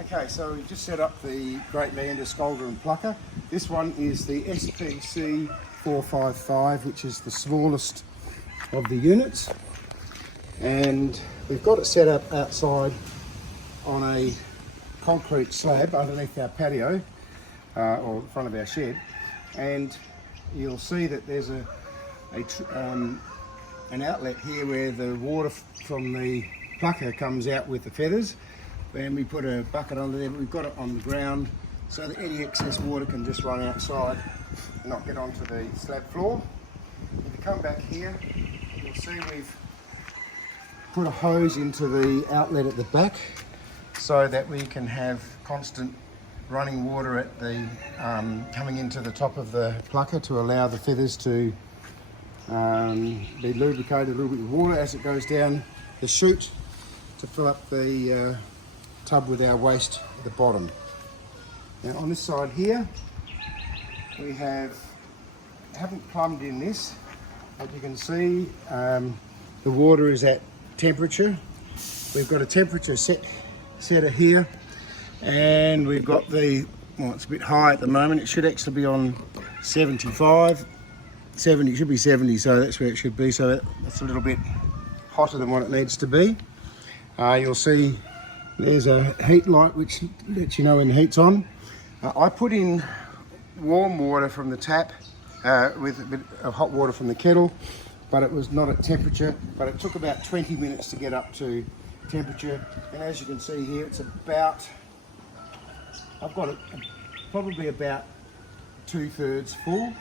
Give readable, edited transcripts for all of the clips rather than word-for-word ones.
Okay, so we've just set up the Greatlander Scalder and Plucker. This one is the SPC 455, which is the smallest of the units. And we've got it set up outside on a concrete slab underneath our patio, or in front of our shed. And you'll see that there's an outlet here where the water from the plucker comes out with the feathers. And we put a bucket under there, but we've got it on the ground so that any excess water can just run outside and not get onto the slab floor. If you come back here, you'll see we've put a hose into the outlet at the back so that we can have constant running water at the coming into the top of the plucker to allow the feathers to be lubricated a little bit with water as it goes down the chute to fill up the tub with our waste at the bottom. Now on this side here we haven't plumbed in this, but you can see the water is at temperature. We've got a temperature setter here, and we've got it's a bit high at the moment. It should actually be on 75, 70, it should be 70, so that's where it should be, so that's a little bit hotter than what it needs to be. You'll see there's a heat light which lets you know when the heat's on. I put in warm water from the tap with a bit of hot water from the kettle, but it was not at temperature, but it took about 20 minutes to get up to temperature. And as you can see here, it's about, I've got it probably about 2/3 full.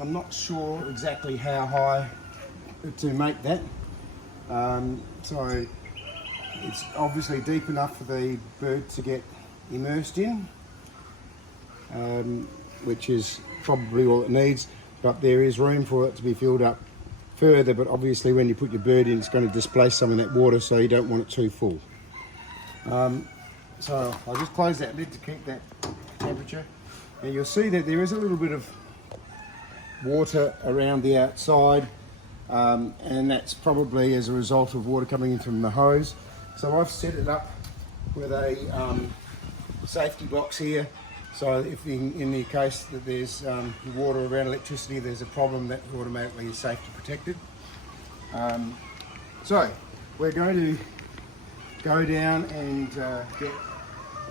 I'm not sure exactly how high to make that. So it's obviously deep enough for the bird to get immersed in, which is probably all it needs, but there is room for it to be filled up further, but obviously when you put your bird in, it's going to displace some of that water, so you don't want it too full. So I'll just close that lid to keep that temperature, and you'll see that there is a little bit of water around the outside, and that's probably as a result of water coming in from the hose. So I've set it up with a safety box here, so if in the case that there's water around electricity, there's a problem, that automatically is safety protected. So we're going to go down and get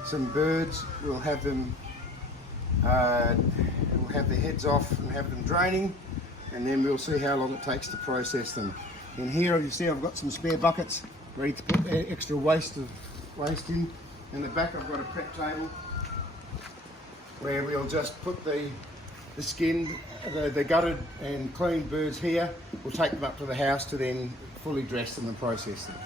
some birds. We'll have them, we'll have their heads off and have them draining, and then we'll see how long it takes to process them. In here you see I've got some spare buckets ready to put extra waste in. In the back I've got a prep table where we'll just put the skin, the gutted and cleaned birds here. We'll take them up to the house to then fully dress them and process them.